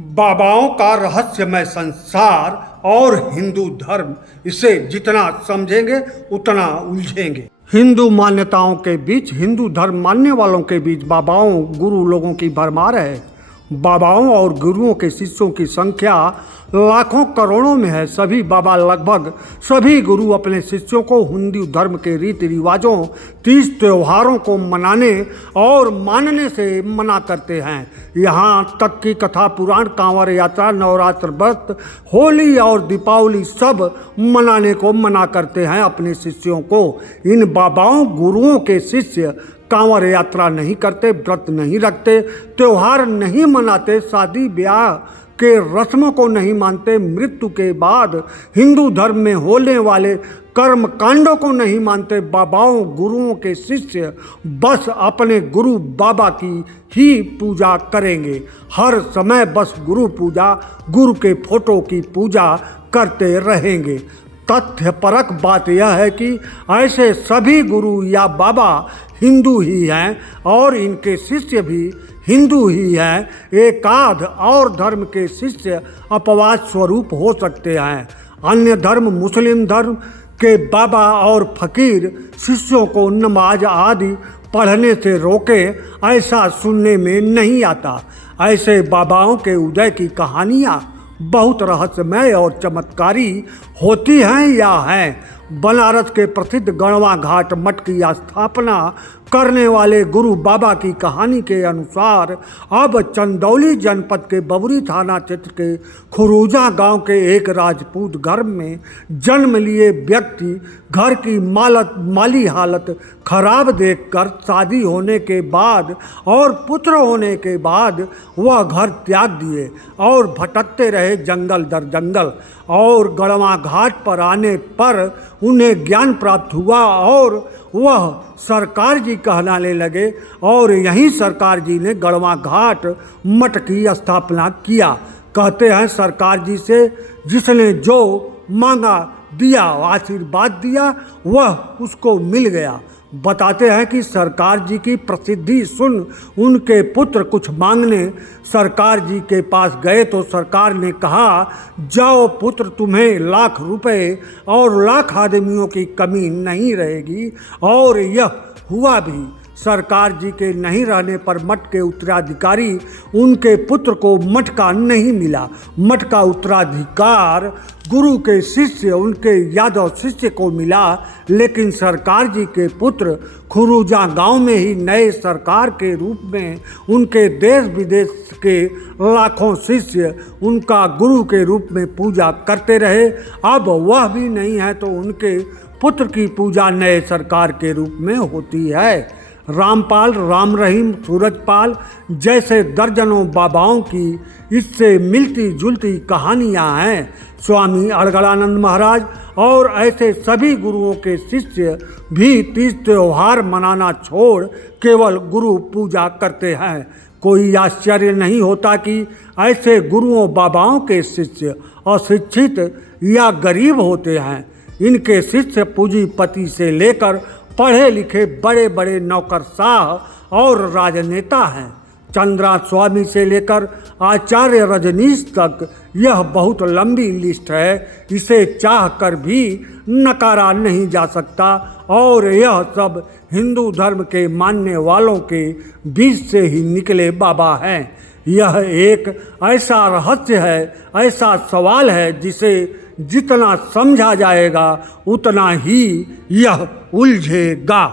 बाबाओं का रहस्यमय संसार और हिंदू धर्म, इसे जितना समझेंगे उतना उलझेंगे। हिंदू मान्यताओं के बीच, हिंदू धर्म मानने वालों के बीच बाबाओं गुरु लोगों की भरमार है। बाबाओं और गुरुओं के शिष्यों की संख्या लाखों करोड़ों में है। सभी बाबा, लगभग सभी गुरु अपने शिष्यों को हिंदू धर्म के रीति रिवाजों, तीज त्योहारों को मनाने और मानने से मना करते हैं। यहाँ तक कि कथा, पुराण, कांवड़ यात्रा, नवरात्र व्रत, होली और दीपावली सब मनाने को मना करते हैं अपने शिष्यों को। इन बाबाओं गुरुओं के शिष्य कांवड़ यात्रा नहीं करते, व्रत नहीं रखते, त्योहार नहीं मनाते, शादी ब्याह के रस्मों को नहीं मानते, मृत्यु के बाद हिंदू धर्म में होने वाले कर्म कांडों को नहीं मानते। बाबाओं गुरुओं के शिष्य बस अपने गुरु बाबा की ही पूजा करेंगे। हर समय बस गुरु पूजा, गुरु के फोटो की पूजा करते रहेंगे। तथ्यपरक बात यह है कि ऐसे सभी गुरु या बाबा हिंदू ही हैं और इनके शिष्य भी हिंदू ही हैं। एकाध और धर्म के शिष्य अपवाद स्वरूप हो सकते हैं। अन्य धर्म, मुस्लिम धर्म के बाबा और फकीर शिष्यों को नमाज आदि पढ़ने से रोके, ऐसा सुनने में नहीं आता। ऐसे बाबाओं के उदय की कहानियाँ बहुत रहस्यमय और चमत्कारी होती हैं या हैं। बनारस के प्रसिद्ध गढ़वा घाट मठ की स्थापना करने वाले गुरु बाबा की कहानी के अनुसार अब चंदौली जनपद के बबुरी थाना क्षेत्र के खुरूजा गांव के एक राजपूत घर में जन्म लिए व्यक्ति घर की माली हालत खराब देखकर शादी होने के बाद और पुत्र होने के बाद वह घर त्याग दिए और भटकते रहे जंगल दर जंगल। और गढ़वा घाट पर आने पर उन्हें ज्ञान प्राप्त हुआ और वह सरकार जी कहलाने लगे और यहीं सरकार जी ने गढ़वा घाट मठ की स्थापना किया। कहते हैं सरकार जी से जिसने जो मांगा दिया, आशीर्वाद दिया, वह उसको मिल गया। बताते हैं कि सरकार जी की प्रसिद्धि सुन उनके पुत्र कुछ मांगने सरकार जी के पास गए तो सरकार ने कहा, जाओ पुत्र, तुम्हें लाख रुपए और लाख आदमियों की कमी नहीं रहेगी। और यह हुआ भी। सरकार जी के नहीं रहने पर मठ के उत्तराधिकारी उनके पुत्र को मठ का नहीं मिला। मठ का उत्तराधिकार गुरु के शिष्य, उनके यादव शिष्य को मिला। लेकिन सरकार जी के पुत्र खुरूजा गांव में ही नए सरकार के रूप में उनके देश विदेश के लाखों शिष्य उनका गुरु के रूप में पूजा करते रहे। अब वह भी नहीं है तो उनके पुत्र की पूजा नए सरकार के रूप में होती है। रामपाल, राम रहीम, सूरजपाल जैसे दर्जनों बाबाओं की इससे मिलती जुलती कहानियाँ हैं। स्वामी अड़गड़ानंद महाराज और ऐसे सभी गुरुओं के शिष्य भी तीज त्योहार मनाना छोड़ केवल गुरु पूजा करते हैं। कोई आश्चर्य नहीं होता कि ऐसे गुरुओं बाबाओं के शिष्य अशिक्षित या गरीब होते हैं। इनके शिष्य पूंजीपति से लेकर पढ़े लिखे बड़े बड़े नौकरशाह और राजनेता हैं। चंद्रा स्वामी से लेकर आचार्य रजनीश तक यह बहुत लंबी लिस्ट है। इसे चाह कर भी नकारा नहीं जा सकता और यह सब हिंदू धर्म के मानने वालों के बीच से ही निकले बाबा हैं। यह एक ऐसा रहस्य है, ऐसा सवाल है जिसे जितना समझा जाएगा उतना ही यह उलझेगा।